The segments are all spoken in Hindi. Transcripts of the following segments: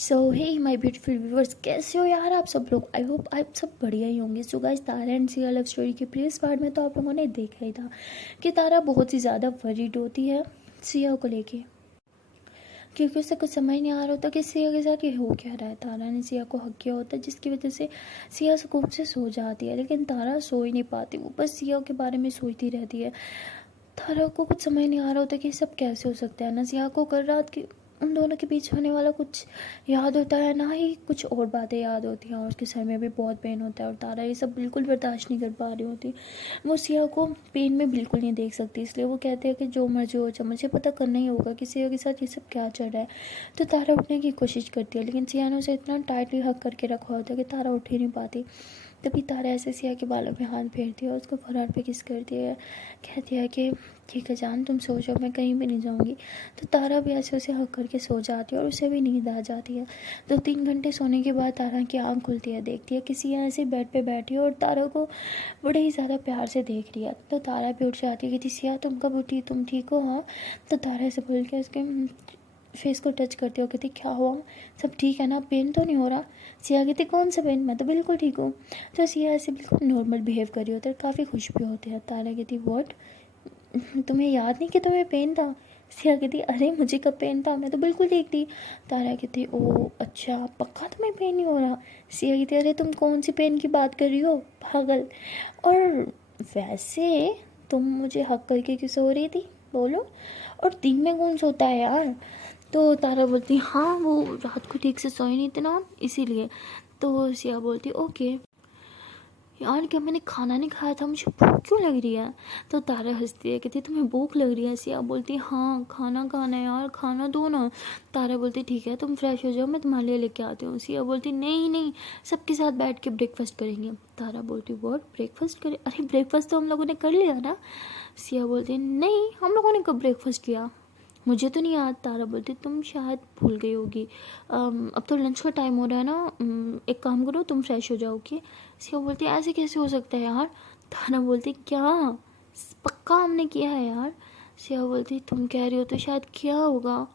So hey my beautiful viewers, कैसे हो यार आप सब लोग। आई होप आप सब बढ़िया ही होंगे। So guys, Tara and Siya love story के प्रीवियस पार्ट में तो आप लोगों ने देखा ही था कि तारा बहुत ही ज़्यादा वरीड होती है सिया को लेके, क्योंकि उसे कुछ समझ नहीं आ रहा होता कि सिया के साथ ये हो क्या रहा है। तारा ने सिया को हक किया होता है जिसकी वजह से सिया सुकून से सो जाती है, लेकिन तारा सो ही नहीं पाती। वो बस सिया के बारे में सोचती रहती है। तारा को कुछ समझ नहीं आ रहा होता कि ये सब कैसे हो सकता है। ना सिया को कल रात की उन दोनों के बीच होने वाला कुछ याद होता है, ना ही कुछ और बातें याद होती हैं, और उसके सर में भी बहुत पेन होता है। और तारा ये सब बिल्कुल बर्दाश्त नहीं कर पा रही होती। वो सिया को पेन में बिल्कुल नहीं देख सकती, इसलिए वो कहते हैं कि जो मर्जी हो जाए, मुझे पता करना ही होगा कि सिया के साथ ये सब क्या चल रहा है। तो तारा उठने की कोशिश करती है, लेकिन सिया ने उसे इतना टाइटली हक करके रखा होता है कि तारा उठ ही नहीं पाती। तभी तारा ऐसे सिया के बालों में हाथ फेरती है और उसको फरार पे किस करती है, कहती है कि ठीक है जान, तुम सो जाओ, मैं कहीं भी नहीं जाऊंगी। तो तारा भी ऐसे उसे हक करके सो जाती है और उसे भी नींद आ जाती है। 2-3 घंटे सोने के बाद तारा की आंख खुलती है, देखती है कि सिया ऐसे बेड पे बैठी है और तारा को बड़े ही ज़्यादा प्यार से देख रही है। तो तारा भी उठ जाती है कि सिया तुम कब उठी, तुम ठीक हो। हाँ। तो तारा ऐसे बोल के उसके फेस को टच करती हो, कहती क्या हुआ, सब ठीक है ना, पेन तो नहीं हो रहा। सिया कहती कौन सा पेन, मैं तो बिल्कुल ठीक हूँ। तो सिया ऐसे बिल्कुल नॉर्मल बिहेव कर रही होती है, काफ़ी खुश भी होते हैं। तारा कहती व्हाट, तुम्हें याद नहीं कि तुम्हें पेन था। सिया कहती अरे मुझे कब पेन था, मैं तो बिल्कुल ठीक थी। तारा कहती ओ अच्छा, पक्का तुम्हें पेन नहीं हो रहा। सिया कहती अरे तुम कौन सी पेन की बात कर रही हो पागल। और वैसे तुम मुझे हक करके क्यों सो रही थी, बोलो। और दिन में कौन सोता है यार। तो तारा बोलती हाँ वो रात को ठीक से सोई नहीं थी ना, इसीलिए। तो सिया बोलती ओके यार, क्या मैंने खाना नहीं खाया था, मुझे भूख क्यों लग रही है। तो तारा हंसती है, कहती तुम्हें भूख लग रही है। सिया बोलती हाँ खाना खाना है यार, खाना दो ना। तारा बोलती ठीक है तुम फ्रेश हो जाओ, मैं तुम्हारे लिए लेके आती हूँ। सिया बोलती नहीं नहीं, सबके साथ बैठ के ब्रेकफास्ट करेंगे। तारा बोलती व्हाट, ब्रेकफास्ट करें, अरे ब्रेकफास्ट तो हम लोगों ने कर लिया ना। सिया बोलती नहीं, हम लोगों ने कब ब्रेकफास्ट किया, मुझे तो नहीं याद। तारा बोलती तुम शायद भूल गई होगी। अब तो लंच का टाइम हो रहा है ना, एक काम करो तुम फ्रेश हो जाओ। ओके। सिया बोलती ऐसे कैसे हो सकता है यार। तारा बोलती क्या, पक्का हमने किया है यार। सिया बोलती तुम कह रही हो तो शायद किया होगा।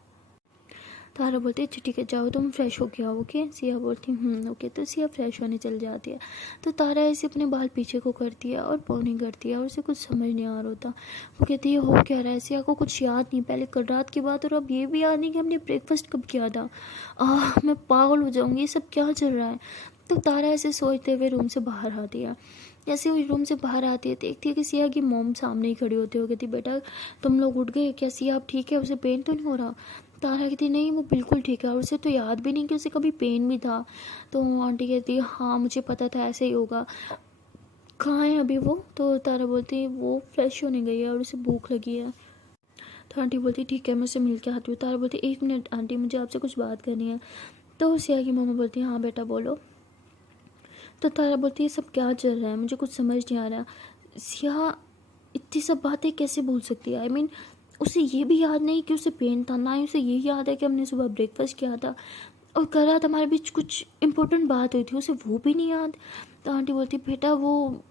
तारा बोलती अच्छा ठीक है जाओ तुम फ्रेश हो के आओ। ओके। सिया बोलती ओके। तो सिया फ्रेश होने चल जाती है। तो तारा ऐसे अपने बाल पीछे को करती है और पौनी करती है और उसे कुछ समझ नहीं आ रहा होता। वो कहती है हो क्या रहा है। सिया को कुछ याद नहीं, पहले कल रात की बात और अब ये भी याद नहीं कि हमने ब्रेकफास्ट कब किया था। मैं पागल हो जाऊँगी, ये सब क्या चल रहा है। तो तारा ऐसे सोचते हुए रूम से बाहर आती है। जैसे वो रूम से बाहर आती है देखती है कि सिया की मॉम सामने ही खड़ी होती है। कहती बेटा तुम लोग उठ गए क्या, सिया आप ठीक है, उसे पेन तो नहीं हो रहा। तारा कहती नहीं वो बिल्कुल ठीक है, और उसे तो याद भी नहीं कि उसे कभी पेन भी था। तो आंटी कहती है हाँ मुझे पता था ऐसे ही होगा, कहाँ है अभी वो। तो तारा बोलती है वो फ्रेश होने गई है और उसे भूख लगी है। तो आंटी बोलती ठीक है मैं उससे मिल के आती हूँ। तारा बोलती 1 मिनट आंटी, मुझे आपसे कुछ बात करनी है। तो सिया की मम्मा बोलती है हाँ बेटा बोलो। तो तारा बोलती है सब क्या चल रहा है, मुझे कुछ समझ नहीं आ रहा। सिया इतनी सब बातें कैसे भूल सकती है। आई मीन उसे ये भी याद नहीं कि उसे पेन था, ना ही उसे ये याद है कि हमने सुबह ब्रेकफास्ट किया था, और कल रात हमारे बीच कुछ इंपॉर्टेंट बात हुई थी, उसे वो भी नहीं याद। तो आंटी बोलती बेटा वो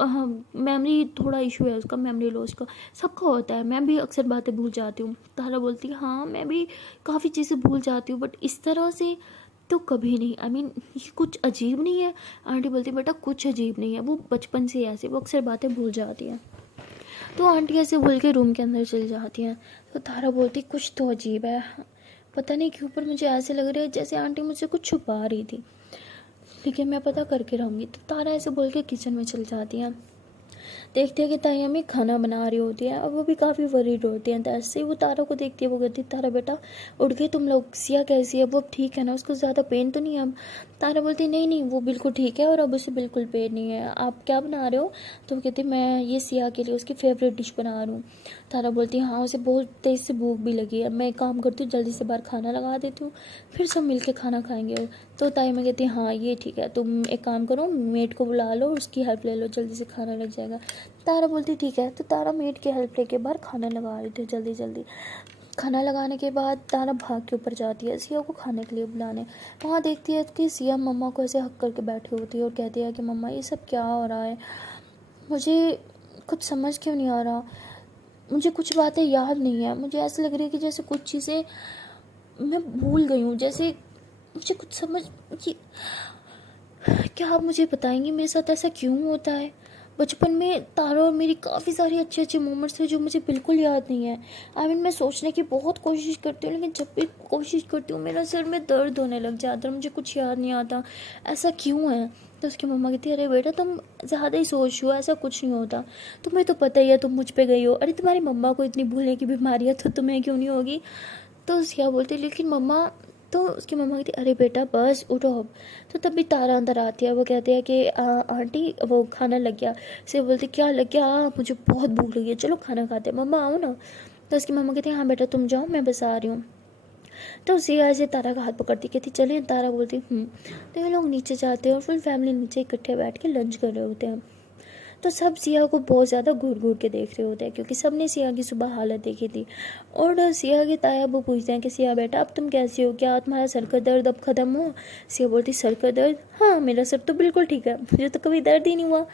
मेमोरी थोड़ा इशू है उसका, मेमोरी लॉस का सबका होता है, मैं भी अक्सर बातें भूल जाती हूँ। तारा बोलती हाँ मैं भी काफ़ी चीज़ें भूल जाती हूँ, बट इस तरह से तो कभी नहीं। आई मीन ये कुछ अजीब नहीं है। आंटी बोलती बेटा कुछ अजीब नहीं है, वो बचपन से ऐसे वो अक्सर बातें भूल जाती है। तो आंटी ऐसे भूल के रूम के अंदर चली जाती हैं। तो तारा बोलती कुछ तो अजीब है, पता नहीं क्यों, पर मुझे ऐसे लग रहा है जैसे आंटी मुझसे कुछ छुपा रही थी, लेकिन मैं पता करके रहूँगी। तो तारा ऐसे बोल के किचन में चल जाती हैं। देखते हैं कि ताई अम्मी खाना बना रही होती है और वो भी काफ़ी वरीड होती हैं। तो ऐसे ही वो तारा को देखती है, वो कहती है तारा बेटा उठ गई तुम लोग, सिया कैसी है, वो अब ठीक है ना, उसको ज़्यादा पेन तो नहीं है अब। तारा बोलती नहीं नहीं वो बिल्कुल ठीक है और अब उसे बिल्कुल पेन नहीं है। आप क्या बना रहे हो। तो वो कहती मैं ये सिया के लिए उसकी फेवरेट डिश बना रही हूँ। तारा बोलती हाँ उसे बहुत तेज़ से भूख भी लगी है, मैं एक काम करती हूँ जल्दी से बाहर खाना लगा देती हूँ, फिर सब मिल के खाना खाएंगे। तो ताई मैं कहती हाँ ये ठीक है, तुम एक काम करो मेड को बुला लो, उसकी हेल्प ले लो, जल्दी से खाना लग जाएगा। तारा बोलती ठीक है। तो तारा मेड की हेल्प लेके बाहर खाना लगा रही थी जल्दी जल्दी। खाना लगाने के बाद तारा भाग के ऊपर जाती है सिया को खाने के लिए बुलाने। वहाँ देखती है कि सिया मम्मा को ऐसे हक करके बैठी होती है और कहती है कि मम्मा ये सब क्या हो रहा है, मुझे कुछ समझ क्यों नहीं आ रहा, मुझे कुछ बातें याद नहीं है, मुझे ऐसा लग रही है कि जैसे कुछ चीज़ें मैं भूल गई हूँ, जैसे मुझे कुछ समझ ये क्या आप मुझे बताएंगी मेरे साथ ऐसा क्यों होता है? बचपन में तारा और मेरी काफ़ी सारी अच्छे अच्छे मोमेंट्स थे जो मुझे बिल्कुल याद नहीं है। मैं सोचने की बहुत कोशिश करती हूँ, लेकिन जब भी कोशिश करती हूँ मेरा सिर में दर्द होने लग जाता है, मुझे कुछ याद नहीं आता ऐसा क्यों है। तो उसकी मम्मा कहती है, अरे बेटा तुम ज़्यादा ही सोच रही हो, ऐसा कुछ नहीं होता, तुम्हें तो पता ही है, तुम मुझ पे गई हो। अरे तुम्हारी मम्मा को इतनी भूलने की बीमारी है तो तुम्हें क्यों नहीं होगी। तो सिया बोलती लेकिन मम्मा, तो उसकी मम्मा कहती अरे बेटा बस उठो अब। तो तब भी तारा अंदर आती है, वो कहती है कि आंटी वो खाना लग गया। सिया बोलती क्या लग गया? मुझे बहुत भूख लगी है, चलो खाना खाते हैं, मम्मा आओ ना। तो उसकी मम्मा कहती है हाँ बेटा तुम जाओ, मैं बस आ रही हूँ। तो सिया ऐसे तारा का हाथ पकड़ती कहती चले। तारा बोलती तो ये लोग नीचे जाते हैं और फुल फैमिली नीचे इकट्ठे बैठ के लंच कर रहे होते हैं। तो सब सिया को बहुत ज़्यादा घूर घूर के देख रहे होते हैं, क्योंकि सब ने सिया की सुबह हालत देखी थी। और सिया के ताया वो पूछते हैं कि सिया बेटा अब तुम कैसी हो, क्या तुम्हारा सर का दर्द अब ख़त्म हुआ? सिया बोलती सर का दर्द? हाँ मेरा सर तो बिल्कुल ठीक है, मुझे तो कभी दर्द ही नहीं हुआ।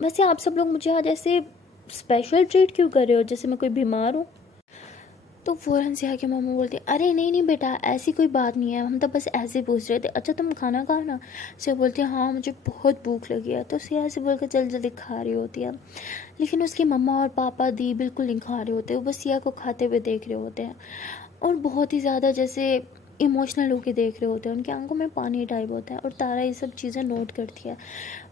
वैसे आप सब लोग मुझे आज ऐसे स्पेशल ट्रीट क्यों कर रहे हो, जैसे मैं कोई बीमार हूँ? तो फ़ौरन से आके मामा बोलती अरे नहीं नहीं बेटा ऐसी कोई बात नहीं है, हम तो बस ऐसे ही पूछ रहे थे। अच्छा तुम खाना खाओ ना। सिया बोलती है हाँ मुझे बहुत भूख लगी है। तो सिया से बोलकर जल्दी जल्दी खा रही होती है, लेकिन उसकी मम्मा और पापा दी बिल्कुल नहीं खा रहे होते, वो बस सिया को खाते हुए देख रहे होते हैं और बहुत ही ज़्यादा जैसे इमोशनल होके देख रहे होते हैं, उनकी आंखों में पानी टाइप होता है। और तारा ये सब चीज़ें नोट करती है।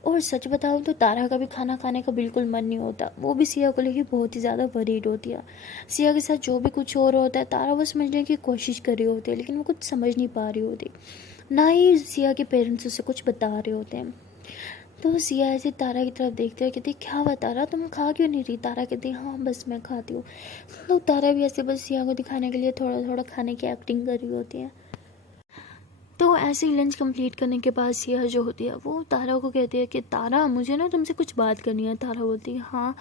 और सच बताऊँ तो तारा का भी खाना खाने का बिल्कुल मन नहीं होता, वो भी सिया को लेकर बहुत ही ज़्यादा वरीड होती है। सिया के साथ जो भी कुछ हो रहा होता है तारा वो समझने की कोशिश कर रही होती है, लेकिन वो कुछ समझ नहीं पा रही होती, ना ही सिया के पेरेंट्स उसे कुछ बता रहे होते हैं। तो सिया ऐसे तारा की तरफ देखते हैं, कहती क्या हुआ तारा तुम खा क्यों नहीं रही? तारा कहती हाँ बस मैं खाती हूँ। तो तारा भी ऐसे बस सिया को दिखाने के लिए थोड़ा थोड़ा खाने की एक्टिंग कर रही होती है। तो ऐसे ही लंच कंप्लीट करने के बाद सिया जो होती है वो तारा को कहती है कि तारा मुझे ना तुमसे कुछ बात करनी है। तारा बोलती है हाँ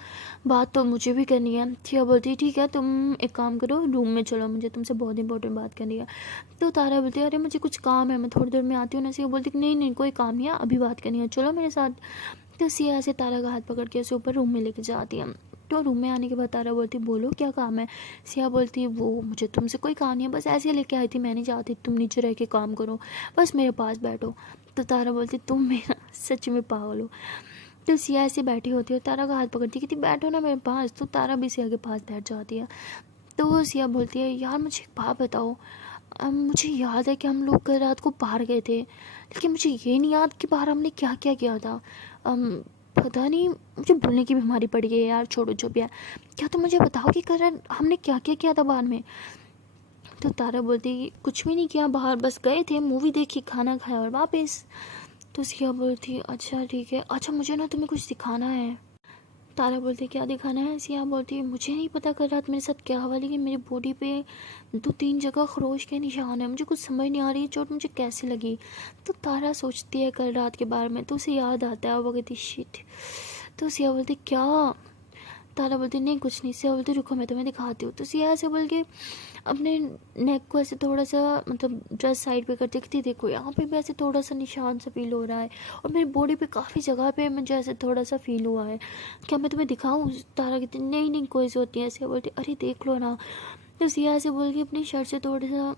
बात तो मुझे भी करनी है। सिया बोलती है ठीक है तुम एक काम करो रूम में चलो, मुझे तुमसे बहुत इंपॉर्टेंट बात करनी है। तो तारा बोलती है अरे मुझे कुछ काम है, मैं थोड़ी देर में आती हूँ ना। सिया बोलती नहीं नहीं कोई काम नहीं है, अभी बात करनी है, चलो मेरे साथ। तो सिया ऐसे तारा का हाथ पकड़ के उसे ऊपर रूम में लेके जाती है। तो रूम में आने के बाद तारा बोलती बोलो क्या काम है? सिया बोलती वो मुझे तुमसे कोई काम नहीं है, बस ऐसे लेके आई थी, मैं नहीं चाहती तुम नीचे रह के काम करो, बस मेरे पास बैठो। तो तारा बोलती तुम मेरा सच में पागल हो। तो सिया ऐसे बैठी होती है, तारा का हाथ पकड़ती कहती बैठो ना मेरे पास। तो तारा भी सिया के पास बैठ जाती है। तो सिया बोलती है यार मुझे एक बात बताओ, मुझे याद है कि हम लोग कल रात को बाहर गए थे, लेकिन मुझे ये नहीं याद कि बाहर हमने क्या क्या किया था। पता नहीं मुझे भूलने की बीमारी पड़ गई है यार, छोड़ो जो भी है। क्या तुम मुझे बताओ कि कल हमने क्या क्या किया था बाहर में? तो तारा बोलती कुछ भी नहीं किया, बाहर बस गए थे, मूवी देखी, खाना खाया और वापस। तो सिया बोलती अच्छा ठीक है, अच्छा मुझे ना तुम्हें कुछ दिखाना है। तारा बोलती क्या दिखाना है? सिया बोलती है मुझे नहीं पता कल रात मेरे साथ क्या हुआ, लेकिन मेरी बॉडी पे 2-3 जगह खरोच के निशान है, मुझे कुछ समझ नहीं आ रही है चोट मुझे कैसे लगी। तो तारा सोचती है कल रात के बारे में, तो उसे याद आता है, वो कहती शिट। तो सिया बोलती क्या? तारा बोलती नहीं कुछ नहीं। सिया बोलती रुको मैं तुम्हें दिखाती हूँ। तो सिया ऐसे बोल के अपने नेक को ऐसे थोड़ा सा मतलब ड्रेस साइड पे करती थी, देखो यहाँ पे भी ऐसे थोड़ा सा निशान सा फील हो रहा है और मेरी बॉडी पे काफ़ी जगह पे मुझे ऐसे थोड़ा सा फील हुआ है, क्या मैं तुम्हें दिखाऊँ? तारा कहती नहीं नहीं कोई ज़रूरत नहीं है। सिया बोलती अरे देख लो ना। तो सिया ऐसे बोल के अपनी शर्ट से थोड़ा सा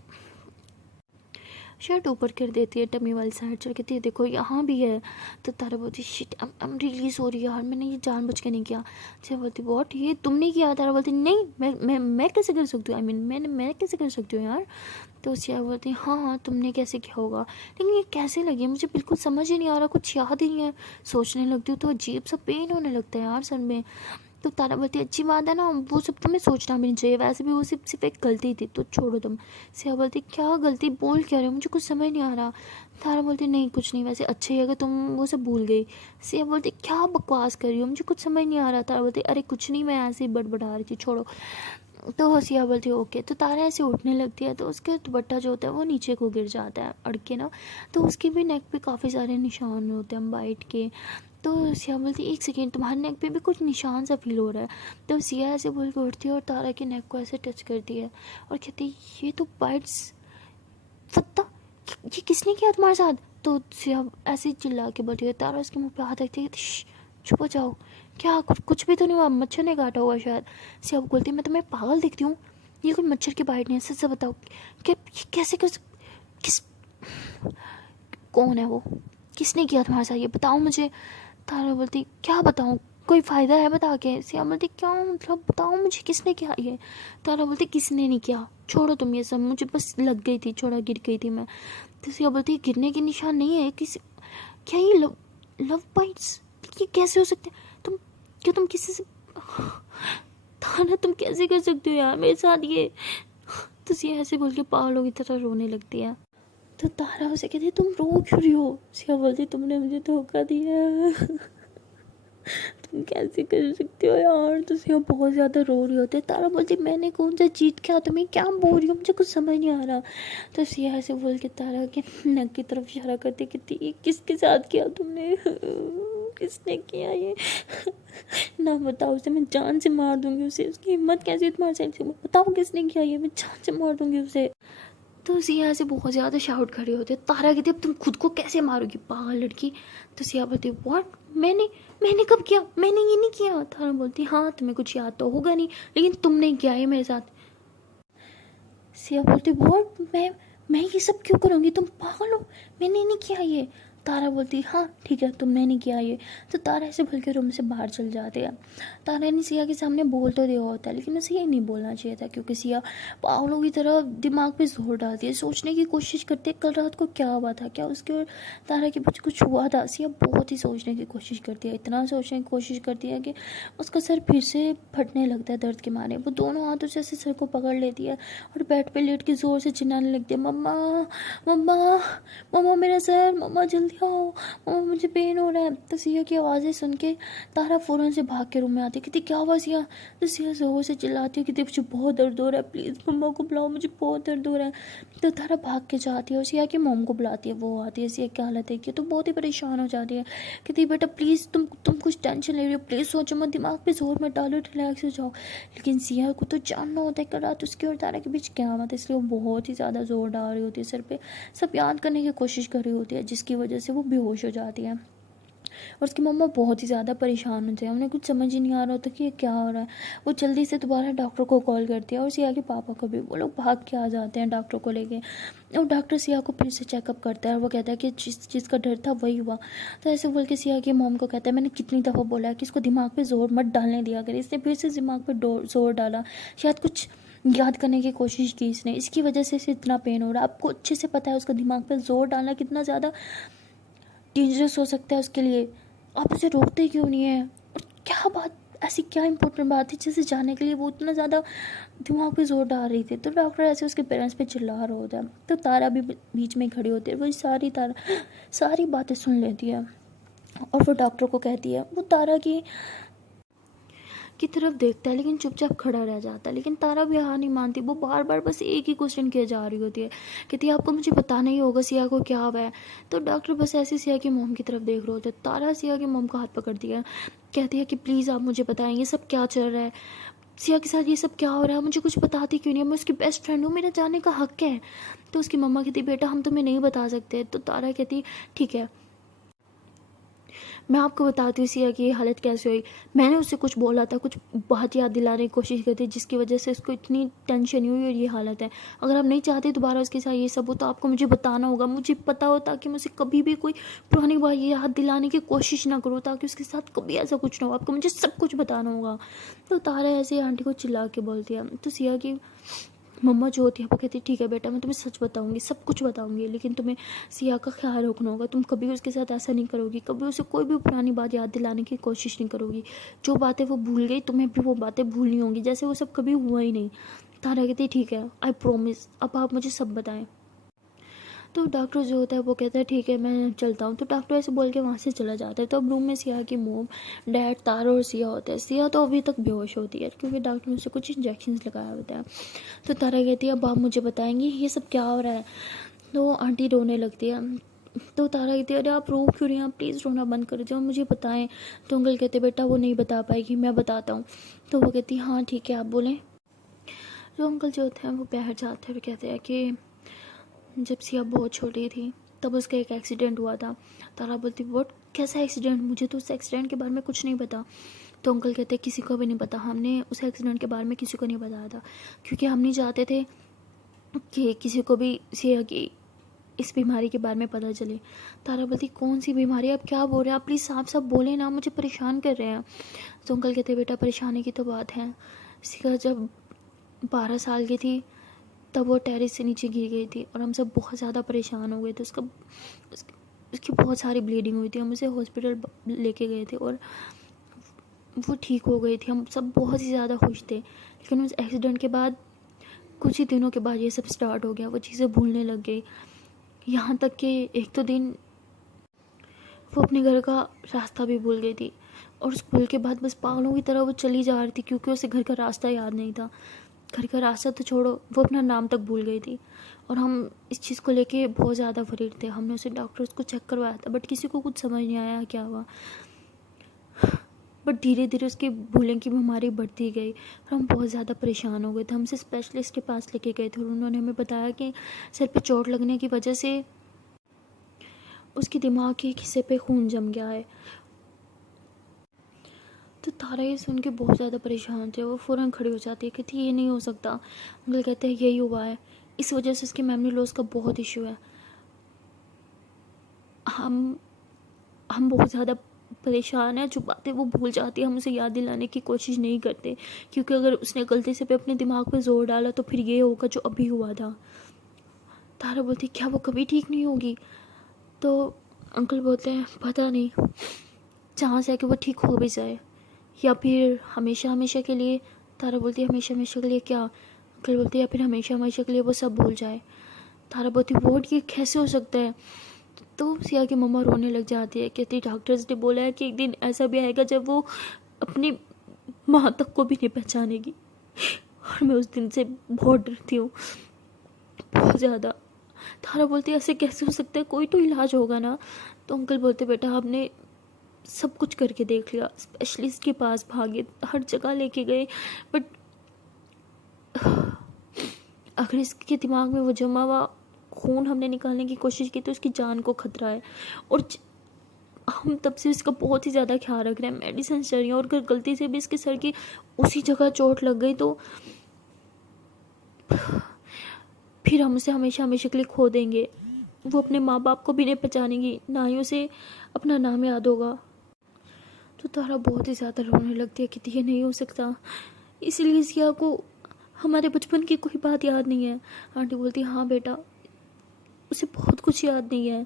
शर्ट ऊपर कर देती है, टमी वाली साइड चढ़ कहती है देखो यहाँ भी है। तो तारा बोलती shit I am really sorry यार, मैंने ये जानबूझ के नहीं किया। सिया बोलती व्हाट ये तुमने किया? तारा बोलती नहीं मैं कैसे कर सकती हूँ, आई मीन मैं कैसे कर सकती हूँ यार। तो सिया बोलती हाँ हाँ तुमने कैसे किया होगा, लेकिन ये कैसे लगी मुझे बिल्कुल समझ ही नहीं आ रहा, कुछ याद ही नहीं है। सोचने लगती हूँ तो अजीब सा पेन होने लगता है यार सर में। तो तारा बोलती अच्छी बात है ना, वो सब तुम्हें सोचना भी नहीं चाहिए, वैसे भी वो सिर्फ एक गलती थी तो छोड़ो तुम। सिया बोलती क्या गलती, बोल क्या रहे हो, मुझे कुछ समझ नहीं आ रहा। तारा बोलती नहीं कुछ नहीं, वैसे अच्छा ही है कि तुम वो सब भूल गई। सिया बोलती क्या बकवास कर रही हो, मुझे कुछ समझ नहीं आ रहा। तारा बोलती अरे कुछ नहीं, मैं ऐसे ही बड़बड़ा रही थी, छोड़ो। तो सिया बोलती है ओके। तो तारा ऐसे उठने लगती है तो उसका दुपट्टा जो होता है वो नीचे को गिर जाता है अड़ के ना, तो उसकी भी नेक पे काफ़ी सारे निशान होते हैं बाइट के। तो सिया बोलती एक सेकेंड तुम्हारे नेक पे भी कुछ निशान सा फील हो रहा है। तो सिया ऐसे बोल के उठती है और तारा के नेक को ऐसे टच करती है और कहती है ये तो बाइट्स फत्ता, ये किसने किया तुम्हारे साथ? तो सिया ऐसे चिल्ला के बोलती है। तारा उसके मुँह पे हाथ रखती है, चुप हो जाओ, क्या कुछ भी तो नहीं हुआ, मच्छर ने काटा हुआ शायद। सिया बोलती मैं तुम्हें पागल दिखती हूँ, ये कोई मच्छर की बाइट नहीं है, सच से बताओ क्या ये कैसे किस कौन है वो, किसने किया तुम्हारे साथ ये, बताओ मुझे। तारा बोलती क्या बताऊँ, कोई फ़ायदा है बता के। सिया बोलती क्या मतलब, बताओ मुझे किसने किया ये। तारा बोलती किसने नहीं किया, छोड़ो तुम ये सब, मुझे बस लग गई थी, छोड़ा गिर गई थी मैं। तो सिया बोलती गिरने के निशान नहीं है किसी, क्या ये लव बाइट्स, ये कैसे हो सकते हैं? तुम क्या, तुम किसी से तारा तुम कैसे कर सकते हो यार मेरे साथ ये। तो सिया ऐसे बोल के पागलों की तरह रोने लगती है। तो तारा उसे कहती है तुम रो क्यों रही हो। सिया बोलती तुमने मुझे धोखा दिया तुम कैसे कर सकते हो यार। तो सिया बहुत ज़्यादा रो रही होती है। तारा बोलती मैंने कौन सा चीट किया, तुम्हें क्या बोल रही हो, मुझे कुछ समझ नहीं आ रहा। तो सिया ऐसे बोल के तारा के नक की तरफ इशारा करती कहती ये किसके साथ किया तुमने किसने किया ये ना बताओ उसे, मैं जान से मार दूंगी उसे, उसकी हिम्मत कैसी है तुम्हारे साइड से, बताओ किसने किया ये, मैं जान से मार दूंगी उसे। तो सिया ऐसे बहुत ज़्यादा शाउट खड़े होते। तारा कहती अब तुम खुद को कैसे मारोगी पागल लड़की। तो सिया बोलती व्हाट, मैंने मैंने कब किया, मैंने ये नहीं किया। तारा बोलती हाँ तुम्हें कुछ याद तो होगा नहीं, लेकिन तुमने किया है मेरे साथ। सिया बोलती व्हाट, मैं ये सब क्यों करूँगी, तुम पागल हो, मैंने नहीं किया ये। तारा बोलती हाँ ठीक है तुमने नहीं किया ये। तो तारा ऐसे भूल के रूम से बाहर चल जाते हैं। तारा ने सिया के सामने बोल तो दिया होता है, लेकिन उसे ये नहीं बोलना चाहिए था, क्योंकि सिया पागलों की तरह दिमाग पे जोर डालती है, सोचने की कोशिश करती है कल रात को क्या हुआ था, क्या उसके और तारा के बीच कुछ हुआ था। सिया बहुत ही सोचने की कोशिश करती है, इतना सोचने की कोशिश करती है कि उसका सर फिर से फटने लगता है दर्द के मारे। वो दोनों हाथों से ऐसे सर को पकड़ लेती है और बेड पे लेट के ज़ोर से चिल्लाने लगती है मम्मा मम्मा मम्मा मेरा सर, मम्मा जल्दी आओ, मम्मा मुझे पेन हो रहा है। तो सिया की आवाज़ें सुन के तारा फ़ौरन से भाग के रूम में आती है, कहती क्या हुआ सिया। तो सिया ज़ोर से चिल्लाती है कि मुझे बहुत दर्द हो रहा है, प्लीज़ मम्मा को बुलाओ, मुझे बहुत दर्द हो रहा है। तो तारा भाग के जाती है और सिया की मॉम को बुलाती है, वो आती है, सिया क्या हालत है कि तो बहुत ही परेशान हो जाती है। कहती बेटा प्लीज़ तुम कुछ टेंशन ले रही हो, प्लीज़ सोचो मत, दिमाग पे जोर मत डालो, रिलैक्स हो जाओ। लेकिन सिया को तो जानना होता है कल रात उसकी और तारा के बीच क्या हुआ था, इसलिए वो बहुत ही ज़्यादा जोर डाल रही होती है सर पे, सब याद करने की कोशिश कर रही होती है, जिसकी वजह से वो बेहोश हो जाती है। और उसकी मम्मा बहुत ही ज़्यादा परेशान होते हैं, उन्हें कुछ समझ ही नहीं आ रहा होता कि ये क्या हो रहा है। वो जल्दी से दोबारा डॉक्टर को कॉल करती है और सिया के पापा को भी, वो लोग भाग के आ जाते हैं डॉक्टर को लेके। और डॉक्टर सिया को फिर से चेकअप करता है और वो कहता है कि जिस चीज़ का डर था वही हुआ। तो ऐसे बोल के सिया की मॉम को कहता है मैंने कितनी दफ़ा बोला है कि इसको दिमाग पे जोर मत डालने दिया करे, इसने फिर से दिमाग पे जोर डाला, शायद कुछ याद करने की कोशिश की इसने, इसकी वजह से इसे इतना पेन हो रहा है। आपको अच्छे से पता है उसका दिमाग पर जोर डालना कितना ज़्यादा डेंजरस हो सकता है उसके लिए, आप उसे रोकते क्यों नहीं है। और क्या बात, ऐसी क्या इंपॉर्टेंट बात थी जिसे जानने के लिए वो इतना ज़्यादा दिमाग पे जोर डाल रही थी। तो डॉक्टर ऐसे उसके पेरेंट्स पे चिल्ला रहा होता है। तो तारा भी बीच में खड़ी होती है, वही सारी बातें सुन लेती है और वो डॉक्टर को कहती है, वो तारा की तरफ देखता है लेकिन चुपचाप खड़ा रह जाता है। लेकिन तारा भी हार नहीं मानती, वो बार बार बस एक ही क्वेश्चन किए जा रही होती है, कहती है आपको मुझे बताना ही होगा सिया को क्या हुआ है। तो डॉक्टर बस ऐसे सिया की मोम की तरफ देख रहे होते। तारा सिया की मोम का हाथ पकड़ती है, कहती है कि प्लीज़ आप मुझे बताएं ये सब क्या चल रहा है, सिया के साथ ये सब क्या हो रहा है, मुझे कुछ बताती क्यों नहीं है, मैं उसकी बेस्ट फ्रेंड हूँ, मेरा जानने का हक है। तो उसकी मम्मा कहती बेटा हम तुम्हें नहीं बता सकते। तो तारा कहती ठीक है मैं आपको बताती हूँ सिया की ये हालत कैसे हुई। मैंने उससे कुछ बोला था, कुछ बात याद दिलाने की कोशिश की थी, जिसकी वजह से उसको इतनी टेंशन हुई और ये हालत है। अगर आप नहीं चाहते दोबारा उसके साथ ये सब हो तो आपको मुझे बताना होगा, मुझे पता हो, ताकि मैं उसे कभी भी कोई पुरानी बात याद दिलाने की कोशिश ना करूँ, ताकि उसके साथ कभी ऐसा कुछ ना हो, आपको मुझे सब कुछ बताना होगा। तो तारा ऐसे आंटी को चिल्ला के बोलती है। तो सिया की मम्मा जो होती है वो कहती है ठीक है बेटा मैं तुम्हें सच बताऊंगी, सब कुछ बताऊंगी, लेकिन तुम्हें सिया का ख्याल रखना होगा, तुम कभी उसके साथ ऐसा नहीं करोगी, कभी उसे कोई भी पुरानी बात याद दिलाने की कोशिश नहीं करोगी। जो बातें वो भूल गई तुम्हें भी वो बातें भूलनी होंगी, जैसे वो सब कभी हुआ ही नहीं। तारा कहती ठीक है आई प्रॉमिस, अब आप मुझे सब बताएं। तो डॉक्टर जो होता है वो कहता है ठीक है मैं चलता हूँ। तो डॉक्टर ऐसे बोल के वहाँ से चला जाता है। तो अब रूम में सिया की मोम, डैड, तारा और सिया होता है। सिया तो अभी तक बेहोश होती है क्योंकि डॉक्टर ने उसे कुछ इंजेक्शन लगाया होता है। तो तारा कहती है अब आप मुझे बताएंगी ये सब क्या हो रहा है। तो आंटी रोने लगती है। तो तारा कहती है अरे आप रो क्यों रही हैं, आप प्लीज़ रोना बंद कर दो, मुझे बताएं। तो अंकल कहते बेटा वो नहीं बता पाएगी, मैं बताता हूँ। तो वो कहती हाँ ठीक है आप बोलें। जो अंकल जो होते हैं वो बैठ जाते हैं और कहते हैं कि जब सिया बहुत छोटी थी तब उसका एक एक्सीडेंट हुआ था। तारा बोलती व्हाट, कैसा एक्सीडेंट, मुझे तो उस एक्सीडेंट के बारे में कुछ नहीं पता। तो अंकल कहते किसी को भी नहीं पता, हमने उस एक्सीडेंट के बारे में किसी को नहीं बताया था क्योंकि हम नहीं चाहते थे कि किसी को भी सिया की इस बीमारी के बारे में पता चले। तारा बोलती कौन सी बीमारी, आप क्या बोल रहे हैं, आप प्लीज़ साफ साफ बोले ना, मुझे परेशान कर रहे हैं। तो अंकल कहते बेटा परेशानी की तो बात है, इसका जब 12 साल की थी तब वो टेरेस से नीचे गिर गई थी और हम सब बहुत ज़्यादा परेशान हो गए थे। उसकी बहुत सारी ब्लीडिंग हुई थी, हम उसे हॉस्पिटल लेके गए थे और वो ठीक हो गई थी। हम सब बहुत ही ज़्यादा खुश थे, लेकिन उस एक्सीडेंट के बाद कुछ ही दिनों के बाद ये सब स्टार्ट हो गया। वो चीज़ें भूलने लग गई, यहाँ तक कि एक तो दिन वो अपने घर का रास्ता भी भूल गई थी और स्कूल के बाद बस पागलों की तरह वो चली जा रही थी, क्योंकि उसे घर का रास्ता याद नहीं था। घर का रास्ता तो छोड़ो, वो अपना नाम तक भूल गई थी और हम इस चीज़ को लेके बहुत ज़्यादा वरीड थे। हमने उसे डॉक्टर्स को चेक करवाया था, बट किसी को कुछ समझ नहीं आया क्या हुआ। बट धीरे धीरे उसकी भूलने की बीमारी बढ़ती गई और हम बहुत ज़्यादा परेशान हो गए थे। हमसे स्पेशलिस्ट के पास लेके गए थे और उन्होंने हमें बताया कि सिर पे चोट लगने की वजह से उसके दिमाग के एक हिस्से पे खून जम गया है। तो तारा ये सुन के बहुत ज़्यादा परेशान थे। वो फ़ौरन खड़ी हो जाती है, कहती ये नहीं हो सकता। अंकल कहते हैं यही हुआ है, इस वजह से उसकी मेमोरी लॉस का बहुत इशू है। हम बहुत ज़्यादा परेशान है, जो बातें वो भूल जाती है हम उसे याद दिलाने की कोशिश नहीं करते, क्योंकि अगर उसने गलती से अपने दिमाग पे जोर डाला तो फिर ये होगा जो अभी हुआ था। तारा बोलती क्या वो कभी ठीक नहीं होगी? तो अंकल बोलते हैं पता नहीं, चांस है कि वो ठीक हो भी जाए या फिर हमेशा हमेशा के लिए। तारा बोलती है हमेशा हमेशा के लिए क्या? अंकल बोलते हैं या फिर हमेशा हमेशा के लिए वो सब भूल जाए। तारा बोलती वो ये कैसे हो सकता है? तो सिया की मम्मा रोने लग जाती है, कहती डॉक्टर्स ने बोला है कि एक दिन ऐसा भी आएगा जब वो अपनी माँ तक को भी नहीं पहचानेगी। और मैं उस दिन से बहुत डरती हूँ, बहुत ज़्यादा। तारा बोलती है ऐसे कैसे हो सकता है, कोई तो इलाज होगा ना। तो अंकल बोलते बेटा आपने सब कुछ करके देख लिया, स्पेशलिस्ट के पास भागे, हर जगह लेके गए, बट अगर इसके दिमाग में वो जमा हुआ खून हमने निकालने की कोशिश की तो उसकी जान को खतरा है। और हम तब से इसका बहुत ही ज़्यादा ख्याल रख रहे हैं, मेडिसिन चल रही है, और अगर गलती से भी इसके सर की उसी जगह चोट लग गई तो फिर हम उसे हमेशा हमेशा के लिए खो देंगे। वो अपने माँ बाप को भी नहीं पहचानेगी, ना ही उसे अपना नाम याद होगा। तो तारा बहुत ही ज़्यादा रोने लगती है कि ये नहीं हो सकता, इसलिए सिया को हमारे बचपन की कोई बात याद नहीं है। आंटी बोलती हाँ बेटा उसे बहुत कुछ याद नहीं है।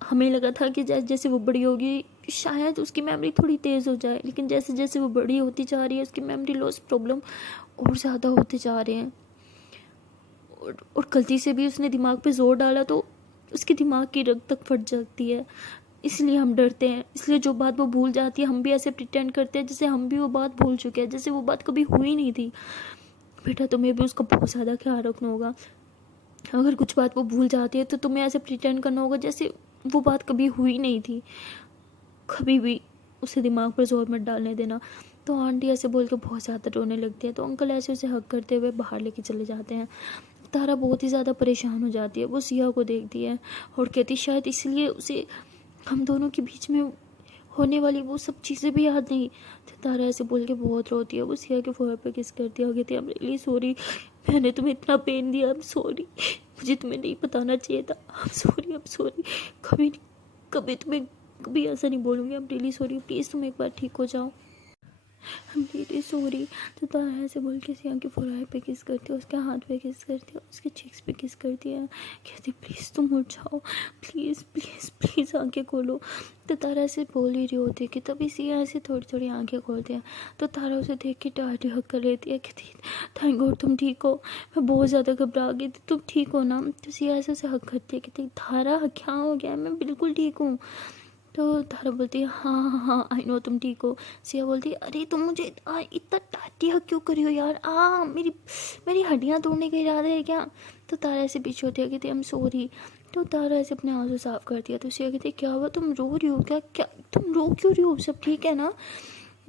हमें लगा था कि जैसे जैसे वो बड़ी होगी शायद उसकी मेमोरी थोड़ी तेज़ हो जाए, लेकिन जैसे जैसे वो बड़ी होती जा रही है उसकी मेमोरी लॉस प्रॉब्लम और ज़्यादा होते जा रहे हैं। और गलती से भी उसने दिमाग पे जोर डाला तो उसके दिमाग की रग तक फट जाती है। इसलिए हम डरते हैं, इसलिए जो बात वो भूल जाती है हम भी ऐसे प्रिटेंड करते हैं जैसे हम भी वो बात भूल चुके हैं, जैसे वो बात कभी हुई नहीं थी। बेटा तुम्हें भी उसका बहुत ज़्यादा ख्याल रखना होगा। अगर कुछ बात वो भूल जाती है तो तुम्हें ऐसे प्रिटेंड करना होगा जैसे वो बात कभी हुई नहीं थी। कभी भी उसे दिमाग पर जोर मत डालने देना। तो आंटी ऐसे बोल के बहुत ज़्यादा रोने लगती है, तो अंकल ऐसे उसे हक करते हुए बाहर लेके चले जाते हैं। तारा बहुत ही ज़्यादा परेशान हो जाती है, वो सिया को देखती है और कहती शायद इसलिए उसे हम दोनों के बीच में होने वाली वो सब चीज़ें भी याद नहीं। तो तारा ऐसे बोल के बहुत रोती है, वो सिया के फोर पे किस करती है और कहती है आई एम रियली सॉरी, मैंने तुम्हें इतना पेन दिया, आई एम सॉरी, मुझे तुम्हें नहीं बताना चाहिए था, आई एम सॉरी, कभी कभी तुम्हें कभी ऐसा नहीं बोलूँगी, I am really sorry, please तुम एक बार ठीक हो जाओ, आई एम रियली सॉरी। तो तारा ऐसे बोल के सिया के फोर पे किस करती है, उसके हाथ पे किस करती है, उसके चीक्स पे किस करती है, कहती प्लीज़ तुम उठ जाओ, प्लीज़ प्लीज़ प्लीज़ आंखें खोलो। तो तारा ऐसे बोल ही रही होती है कि तभी सिया ऐसे थोड़ी थोड़ी आंखें खोलती है। तो तारा उसे देख के टाटी हक कर लेती है, कहती थैंक गॉड तुम ठीक हो, मैं बहुत ज़्यादा घबरा गई थी, तुम ठीक हो ना? तो सिया ऐसे उसे हक करती है, कहती तारा क्या हो गया, मैं बिल्कुल ठीक हूँ। तो तारा बोलती है हाँ हाँ हाँ आई नो तुम ठीक हो। सिया बोलती है अरे तुम मुझे इतना टाटी हक क्यों करी हो यार, मेरी हड्डियाँ तोड़ने का इरादा है क्या? तो तारा ऐसे पीछे होती है, कहती आई एम सॉरी। तो तारा ऐसे अपने आंसू साफ करती है। तो सिया कहती है क्या हुआ, तुम रो रही हो क्या, क्या तुम रो क्यों रही हो, सब ठीक है ना?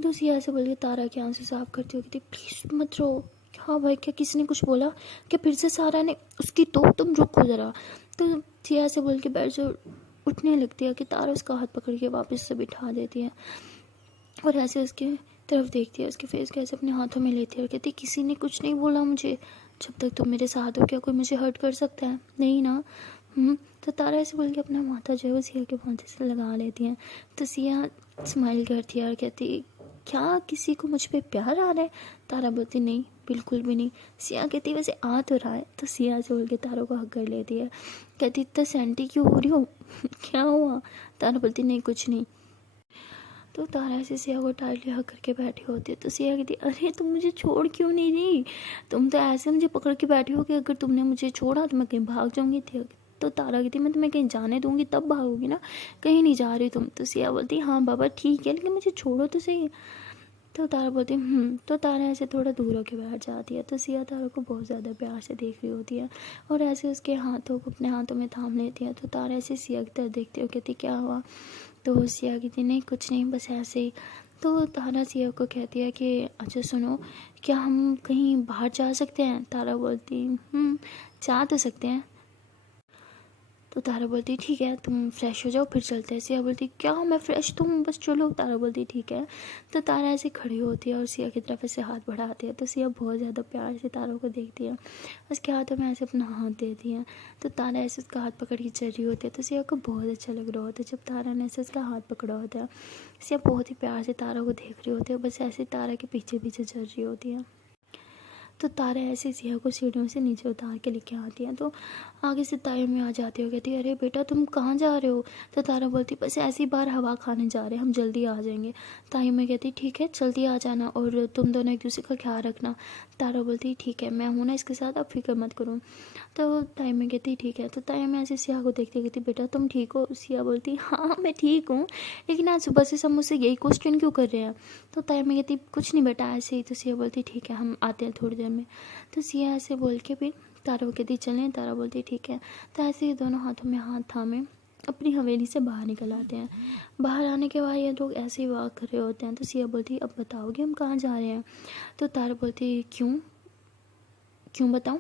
तो सिया ऐसे बोल के तारा के आंसू साफ करती हो, कहती प्लीज़ मत रो। हाँ भाई क्या किसी ने कुछ बोला क्या, फिर से सारा ने उसकी, तो तुम रुको ज़रा। तो सिया ऐसे बोल के बैठ से उठने लगती है कि तारा उसका हाथ पकड़ के वापस से बिठा देती है और ऐसे उसके तरफ देखती है, उसके फेस को ऐसे अपने हाथों में लेती है और कहती किसी ने कुछ नहीं बोला मुझे, जब तक तुम मेरे साथ हो क्या कोई मुझे हर्ट कर सकता है? नहीं ना। तो तारा ऐसे बोल के अपना माथा जो है वो सिया के माथे से लगा लेती है। तो सिया स्माइल करती है और कहती क्या किसी को मुझ पे प्यार आ रहा है? तारा बोलती नहीं, बिल्कुल भी नहीं। सिया कहती वैसे आ तो रहा है। तो सिया से बोल के तारा को हक कर लेती है। कहती इतना सेंटी क्यों हो रही हो? क्या हुआ? तारा बोलती नहीं कुछ नहीं। तो तारा ऐसे सिया को टाइटली हक करके बैठी होती है। तो सिया कहती अरे तुम मुझे छोड़ क्यों नहीं रही? तुम तो ऐसे मुझे पकड़ के बैठी हो कि अगर तुमने मुझे छोड़ा तो मैं कहीं भाग जाऊंगी थी। तो तारा कहती मैं तुम्हें कहीं जाने दूंगी तब भागोगी ना, कहीं नहीं जा रही तुम। तो सिया बोलती हाँ बाबा ठीक है, लेकिन मुझे छोड़ो तो सही। तो तारा बोलती तो तारा ऐसे थोड़ा दूर होके बैठ जाती है। तो सिया तारा को बहुत ज़्यादा प्यार से देख रही होती है और ऐसे उसके हाथों को अपने हाथों में थाम लेती है। तो तारा ऐसे सिया की तरफ देखती हो, कहती क्या हुआ? तो सिया कहती नहीं कुछ नहीं, बस ऐसे ही। तो तारा सिया को कहती है कि अच्छा सुनो, क्या हम कहीं बाहर जा सकते हैं? तारा बोलती जा तो सकते हैं। तो तारा बोलती ठीक है तुम फ्रेश हो जाओ फिर चलते हैं। सिया बोलती क्या मैं फ्रेश तो हूँ, बस चलो। तारा बोलती ठीक है। तो तारा ऐसे खड़ी होती है और सिया की तरफ ऐसे हाथ बढ़ाती है। तो सिया बहुत ज़्यादा प्यार से तारा को देखती है, उसके हाथों में ऐसे अपना हाथ देती है। तो तारा ऐसे उसका हाथ पकड़ के चल रही होती है। तो सिया को बहुत अच्छा लग रहा होता है जब तारा ने ऐसे उसका हाथ पकड़ा होता है। सिया बहुत ही प्यार से तारा को देख रही होती है, बस ऐसे तारा के पीछे पीछे चल रही होती है। तो तारा ऐसे सिया को सीढ़ियों से नीचे उतार के लेके आती है। तो आगे से ताया में आ जाती हो, कहती है अरे बेटा तुम कहाँ जा रहे हो? तो तारा बोलती बस ऐसी बार हवा खाने जा रहे हैं, हम जल्दी आ जाएंगे। ताया में कहती ठीक है जल्दी आ जाना और तुम दोनों एक दूसरे का ख्याल रखना। तारा बोलती ठीक है मैं हूँ ना इसके साथ, अब फिक्र मत करो। तो ताया में कहती ठीक है। तो ताया में ऐसे सिया को देखती कहती बेटा तुम ठीक हो? सिया बोलती हाँ मैं ठीक हूँ, लेकिन आज सुबह से सब मुझसे यही क्वेश्चन क्यों कर रहे हैं? तो ताया में कहती कुछ नहीं बेटा ऐसे ही। तो सिया बोलती ठीक है हम आते हैं थोड़ी देर में। तो सिया ऐसे बोल के फिर तारा को कहती चलें? तारा बोलती ठीक है। तो ऐसे ही दोनों हाथों में हाथ थामे अपनी हवेली से बाहर निकल आते हैं। बाहर आने के बाद ये लोग ऐसे ही वॉक कर रहे होते हैं। तो सिया बोलती अब बताओगे हम कहाँ जा रहे हैं? तो तारा बोलती क्यों क्यों बताऊँ,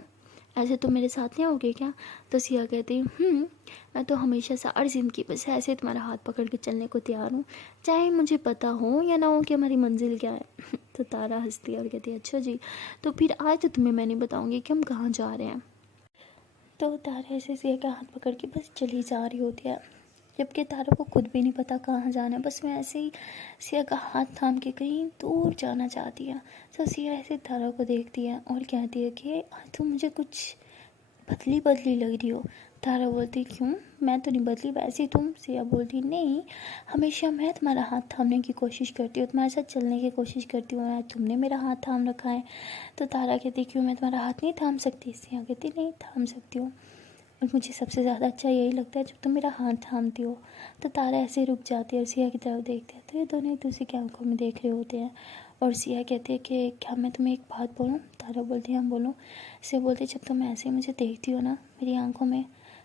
ऐसे तो मेरे साथ नहीं आओगे क्या? तो सिया कहती मैं तो हमेशा सारी ज़िंदगी बस ऐसे तुम्हारा हाथ पकड़ के चलने को तैयार हूँ, चाहे मुझे पता हो या ना हो कि हमारी मंजिल क्या है। तो तारा हंसती है और कहती है अच्छा जी, तो फिर आज तो तुम्हें मैं नहीं बताऊँगी कि हम कहाँ जा रहे हैं। तो तारा ऐसे सिया का हाथ पकड़ के बस चली जा रही होती है, जबकि तारा को खुद भी नहीं पता कहाँ जाना है। बस मैं ऐसे ही सिया का हाथ थाम के कहीं दूर जाना चाहती है। तो सिया ऐसे तारा को देखती है और कहती है कि तुम मुझे कुछ बदली बदली लग रही हो। तारा बोलती क्यों, मैं तो नहीं बदली, वैसे तुम। सिया बोलती नहीं, हमेशा मैं तुम्हारा हाथ थामने की कोशिश करती हूँ, तुम्हारे साथ चलने की कोशिश करती हूँ, आज तुमने मेरा हाथ थाम रखा है। तो तारा कहती क्यों मैं तुम्हारा हाथ नहीं थाम सकती? सिया कहती नहीं थाम सकती हूँ, और मुझे सबसे ज़्यादा अच्छा यही लगता है जब तुम मेरा हाथ थामती हो। तो तारा ऐसे रुक जाती है और सिया की तरफ देखती है। तो ये दोनों एक दूसरे की आंखों में देख रहे होते हैं और सिया कहती है कि क्या मैं तुम्हें एक बात बोलूँ? तारा बोलती है हाँ बोलो। सिया बोलती जब तुम ऐसे मुझे देखती हो ना मेरी आंखों में,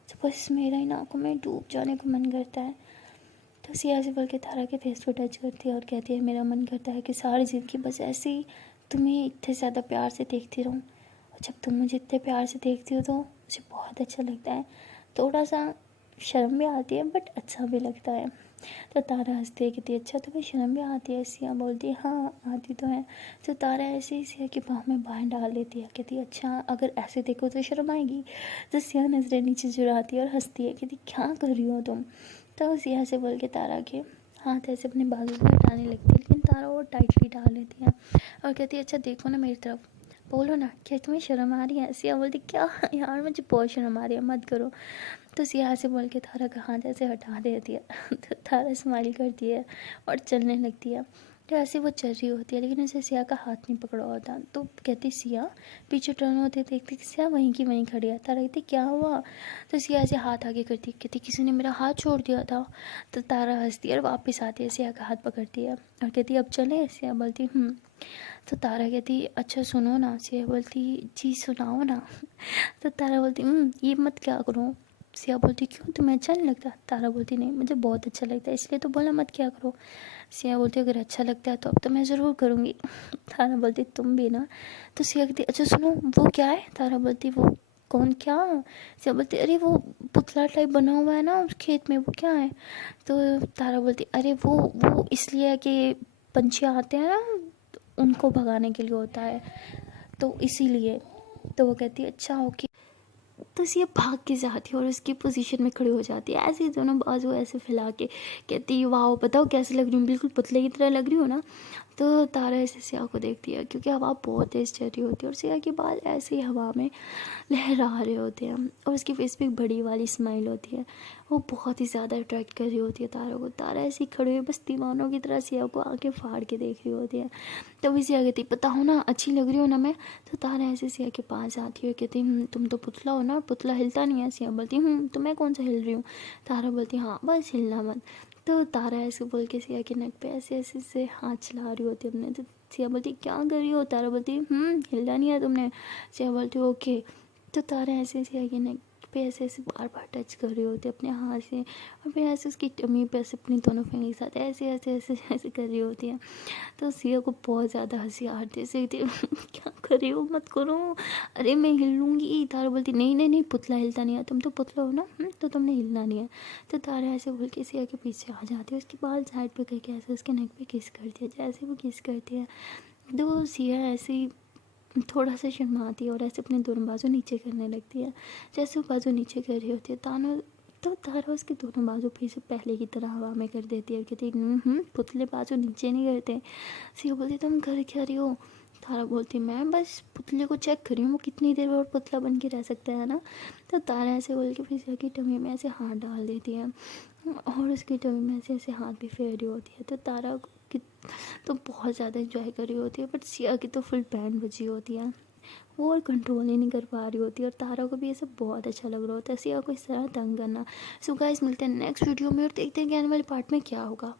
तो बस मेरा इन आंखों में डूब जाने को मन करता है। तो सिया से बोल के तारा के फेस को टच करती है और कहती है मेरा मन करता है कि सारी ज़िंदगी बस ऐसे ही तुम्हें इतने ज़्यादा प्यार से देखती रहूँ, और जब तुम मुझे इतने प्यार से देखती हो तो मुझे बहुत अच्छा लगता है, थोड़ा सा शर्म भी आती है बट अच्छा भी लगता है। तो तारा हंसती है, कहती है अच्छा तुम्हें शर्म भी आती है? सिया बोलती है हाँ आती तो है। तो तारा ऐसे ही सिया की बाहों में बाहें डाल लेती है, कहती है अच्छा अगर ऐसे देखो तो शर्म आएगी? तो सिया नजरें नीचे चुराती है और हंसती है, कहती क्या कर रही हो तुम? तो सिया से बोल के तारा के हाथ ऐसे अपने बाजू से हटाने लगती है, लेकिन तारा वो टाइटली डाल लेती है और कहती है अच्छा देखो ना मेरी तरफ, बोलो ना क्या तुम्हें शर्म आ रही है? सिया बोलती क्या यार मुझे बहुत शर्म आ रही है, मत करो। तो सिया से बोल के तारा का हाथ ऐसे हटा देती है। तो तारा स्माइल करती है और चलने लगती है। तो ऐसे वो चल रही होती है, लेकिन उसे सिया का हाथ नहीं पकड़ा होता। तो कहती सिया, पीछे टर्न होते देखती सिया वहीं की वहीं खड़ी है। तारा कहती क्या हुआ? तो सिया ऐसे हाथ आगे करती, कहती किसी ने मेरा हाथ छोड़ दिया था। तो तारा हंसती है और वापस आती है, सिया का हाथ पकड़ती है और कहती अब चले? सिया बोलती तो तारा कहती अच्छा सुनो ना। सिया बोलती जी सुनाओ ना। तो तारा बोलती ये मत क्या करो। सिया बोलती क्यों तुम्हें अच्छा नहीं लगता? तारा बोलती नहीं मुझे बहुत अच्छा लगता है, इसलिए तो बोला मत क्या करो। सिया बोलती अगर अच्छा लगता है तो अब तो मैं ज़रूर करूँगी। तारा बोलती तुम भी ना। तो सिया कहती अच्छा सुनो वो क्या है? तारा बोलती वो कौन क्या? सिया बोलती अरे वो पुतला टाइप बना हुआ है ना उस खेत में, वो क्या है? तो तारा बोलती अरे वो इसलिए है कि पंछी आते हैं ना उनको भगाने के लिए होता है, तो इसीलिए। तो वो कहती है अच्छा ओके। तो सिया भाग के जाती है और उसकी पोजीशन में खड़ी हो जाती है, ऐसे ही दोनों बाजू ऐसे फैला के कहती है वाह बताओ कैसे लग रही हूँ, बिल्कुल पुतले की तरह लग रही हूँ ना। तो तारा ऐसे सिया को देखती है क्योंकि हवा बहुत तेज़ चल रही होती है और सिया के बाल ऐसे ही हवा में लहरा रहे होते हैं और उसकी फेस पे एक बड़ी वाली स्माइल होती है। वो बहुत ही ज़्यादा अट्रैक्ट कर रही होती है तारा को। तारा ऐसे ही खड़ी हुई बस दीवानों की तरह सिया को आंखें फाड़ के देख रही होती है। तभी सिया कहती पता हो ना अच्छी लग रही हो ना मैं। तो तारा ऐसे सिया के पास आती है, कहती तुम तो पुतला हो ना, पुतला हिलता नहीं है। सिया बोलती तो मैं कौन सा हिल रही हूँ। तारा बोलती हाँ बस हिलना मत। तो तारा ऐसे बोल के सिया के नेक पे ऐसे ऐसे से हाथ चला रही होती है अपने। तो सिया बोलती क्या कर रही हो। तारा बोलती हिलना नहीं है तुमने। सिया बोलती ओके। तो तारा ऐसे सिया के नेक पे ऐसे ऐसे बार बार टच कर रही होती है अपने हाथ से और फिर ऐसे उसकी टमी पे ऐसे अपनी दोनों फिंगर के साथ ऐसे ऐसे ऐसे ऐसे कर रही होती है। तो सिया को बहुत ज़्यादा हंसी आती है। क्या कर रही हो मत करो, अरे मैं हिल लूँगी। तारा बोलती नहीं नहीं नहीं पुतला हिलता नहीं है, तुम तो पुतला हो ना तो तुमने हिलना नहीं है। तो तारा ऐसे बोल के सिया के पीछे आ जाती है, उसके बाल साइड पे करके ऐसे उसके नेक पे किस करती है। जैसे वो किस करती है तो सिया ऐसे ही थोड़ा सा शर्माती है और ऐसे अपने दोनों बाजू नीचे करने लगती है। जैसे वो बाजू नीचे कर रही होती है तो तारा उसके दोनों बाजू फिर से पहले की तरह हवा में कर देती है, कहती पुतले बाजू नीचे नहीं करते। सिया बोलती तुम कर क्या रही हो। तारा बोलती मैं बस पुतले को चेक कर रही हूँ वो कितनी देर और पुतला बन के रह सकता है ना। तो तारा ऐसे बोल के फिर सिया की टमी में ऐसे हाथ डाल देती है और उसकी टमी में ऐसे ऐसे हाथ भी फेर रही होती है। तो तारा की तो बहुत ज़्यादा इंजॉय कर रही होती है, बट सिया की तो फुल बैंड बजी होती है, वो और कंट्रोल ही नहीं कर पा रही होती है। और तारा को भी ये सब बहुत अच्छा लग रहा होता है सिया को इस तरह तंग करना। सो गाइस मिलते हैं नेक्स्ट वीडियो में और देखते हैं कि आने वाले पार्ट में क्या होगा।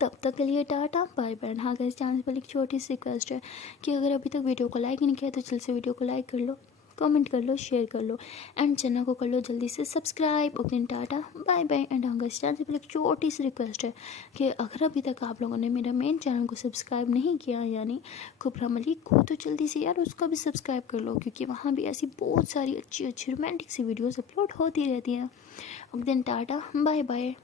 तब तक के लिए टाटा बाय बाय। हाँ गाइस चैनल पर एक छोटी सी रिक्वेस्ट है कि अगर अभी तक वीडियो को लाइक नहीं किया तो जल्द से वीडियो को लाइक कर लो, कमेंट कर लो, शेयर कर लो एंड चैनल को कर लो जल्दी से subscribe. Okay tata bye bye. And हाँ गाइस चैनल पर एक छोटी सी रिक्वेस्ट है कि अगर अभी तक आप लोगों ने मेरा मेन चैनल को सब्सक्राइब नहीं किया यानी कुबरा मलिक को, तो जल्दी से यार उसको भी सब्सक्राइब कर लो क्योंकि वहाँ भी ऐसी बहुत सारी अच्छी अच्छी रोमांटिक सी वीडियोज़ अपलोड होती रहती हैं। Okay tata bye bye.